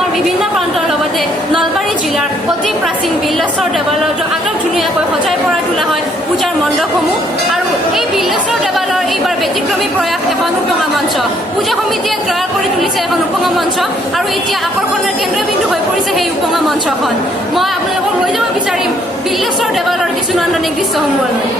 অসমৰ বিভিন্ন প্ৰান্তৰ লগতে নলবাৰী জিলাৰ অতি প্ৰাচীন বিল্লেশ্বৰ দেৱালয়টো আটক ধুনীয়াকৈ সজাই পৰাই তোলা হয় পূজাৰ মণ্ডপসমূহ। আৰু এই বিল্লেশ্বৰ দেৱালয়ৰ এইবাৰ ব্যতিক্ৰমী প্ৰয়াস এখন উপঙা মঞ্চ। পূজা সমিতিয়ে তৈয়াৰ কৰি তুলিছে এখন উপঙা মঞ্চ আৰু এতিয়া আকৰ্ষণৰ কেন্দ্ৰবিন্দু হৈ পৰিছে সেই উপঙা মঞ্চখন। মই আপোনালোকক লৈ যাব বিচাৰিম বিল্লেশ্বৰ দেৱালয়ৰ কিছু নান্দনিক দৃশ্যসমূহলৈ।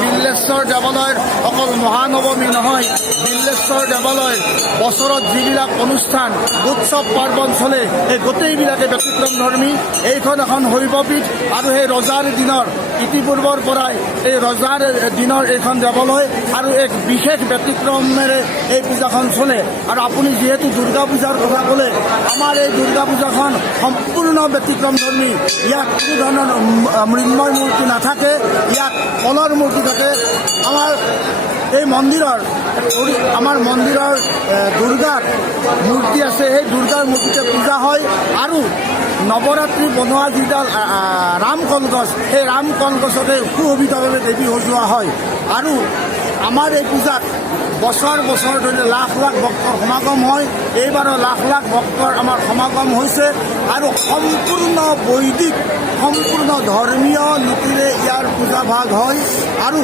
বিল্লেশ্বৰ দেৱালয়ৰ অকল মহানৱমী নহয়, বিল্লেশ্বৰ দেৱালয়ৰ বছৰত যিবিলাক অনুষ্ঠান উৎসৱ পাৰ্বণ চলে এই গোটেইবিলাকে ব্যতিক্ৰমধৰ্মী। এইখন এখন শৈৱপীঠ আৰু সেই ৰজাৰ দিনৰ ইতিপূৰ্বৰ পৰাই এই ৰজাৰ দিনৰ এইখন দেৱালয় আৰু এক বিশেষ ব্যতিক্ৰমেৰে এই পূজাখন চলে। আৰু আপুনি যিহেতু দুৰ্গা পূজাৰ কথা ক'লে, আমাৰ এই দুৰ্গা পূজাখন সম্পূৰ্ণ ব্যতিক্ৰমধৰ্মী। ইয়াত কোনো ধৰণৰ মৃন্ময় মূৰ্তি নাথাকে, ইয়াত কলৰ মূৰ্তি থাকে। আমাৰ এই মন্দিৰৰ দুৰ্গাৰ মূৰ্তি আছে, সেই দুৰ্গাৰ মূৰ্তিতে পূজা হয়। আৰু নৱৰাত্ৰি বনোৱা যিডাল ৰাম কলগছ, সেই ৰাম কলগছতে সুশোভিতভাৱে দেৱী সজোৱা হয়। আৰু আমাৰ এই পূজাত বছৰ বছৰ ধৰি লাখ লাখ ভক্তৰ সমাগম হয়। এইবাৰো লাখ লাখ ভক্তৰ আমাৰ সমাগম হৈছে আৰু সম্পূৰ্ণ বৈদিক, সম্পূৰ্ণ ধৰ্মীয় নীতিৰে ইয়াৰ পূজা ভাগ হয়। আৰু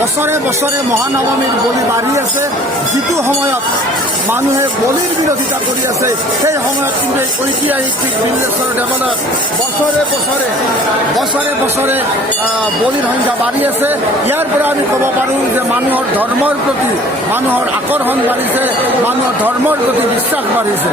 বছৰে বছৰে মহানৱমীৰ বলি বাঢ়ি আছে। যিটো সময়ত মানুহে বলিৰ বিৰোধিতা কৰি আছে, সেই সময়ত কিন্তু এই ঐতিহাসিক বিল্লেশ্বৰ দেৱালয়ত বছৰে বছৰে বলিৰ সংখ্যা বাঢ়ি আছে। ইয়াৰ পৰা আমি ক'ব পাৰোঁ যে মানুহৰ ধৰ্মৰ প্ৰতি মানুহৰ আকৰ্ষণ বাঢ়িছে, মানুহৰ ধৰ্মৰ প্ৰতি বিশ্বাস বাঢ়িছে।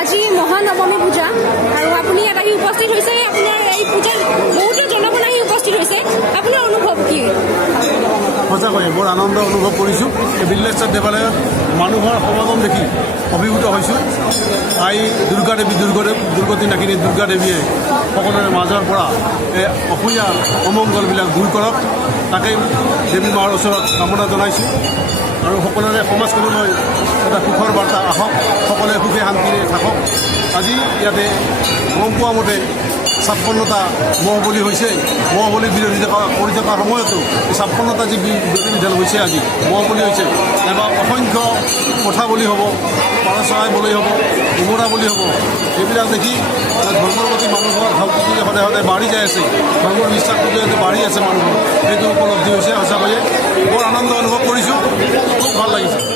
আজি মহানৱমী পূজা আৰু আপুনি ইয়াত আহি উপস্থিত হৈছে। আপোনাৰ এই পূজাত বহুতো জনগণ আহি উপস্থিত হৈছে, আপোনাৰ অনুভৱ কি? সঁচাকৈ বৰ আনন্দ অনুভৱ কৰিছোঁ। এই বিল্লেশ্বৰ দেৱালয়ত মানুহৰ সমাগম দেখি অভিভূত হৈছোঁ। আই দুৰ্গতি নাকিনী দুৰ্গা দেৱীয়ে সকলোৰে মাজৰ পৰা এই অসূয়া অমংগলবিলাক দূৰ কৰক, তাকেই দেৱী মাৰ ওচৰত কামনা জনাইছোঁ। আৰু সকলোৰে সমাজখনলৈ এটা সুখৰ বাৰ্তা আহক, সকলোৱে সুখে শান্তিৰে থাকক। আজি ইয়াতে গম পোৱা মতে 56টা মহ বলি হৈছে। মহ বলি বিৰোধিতা কৰি থকাৰ সময়তো এই 56টা যি বিধান হৈছে, আজি মহ বলি হৈছে। এবাৰ অসংখ্য কথা বলি হ'ব, পাৰ চৰাই বলি হ'ব, কোমোৰা বলি হ'ব। এইবিলাক দেখি ধৰ্মৰ প্ৰতি মানুহৰ ভক্তি সদায় সদায় বাঢ়ি যাই আছে, ধৰ্মৰ বিশ্বাসটো যিহেতু বাঢ়ি আছে মানুহৰ, সেইটো উপলব্ধি হৈছে। সঁচাকৈয়ে বৰ আনন্দ অনুভৱ কৰিছোঁ, খুব ভাল লাগিছে।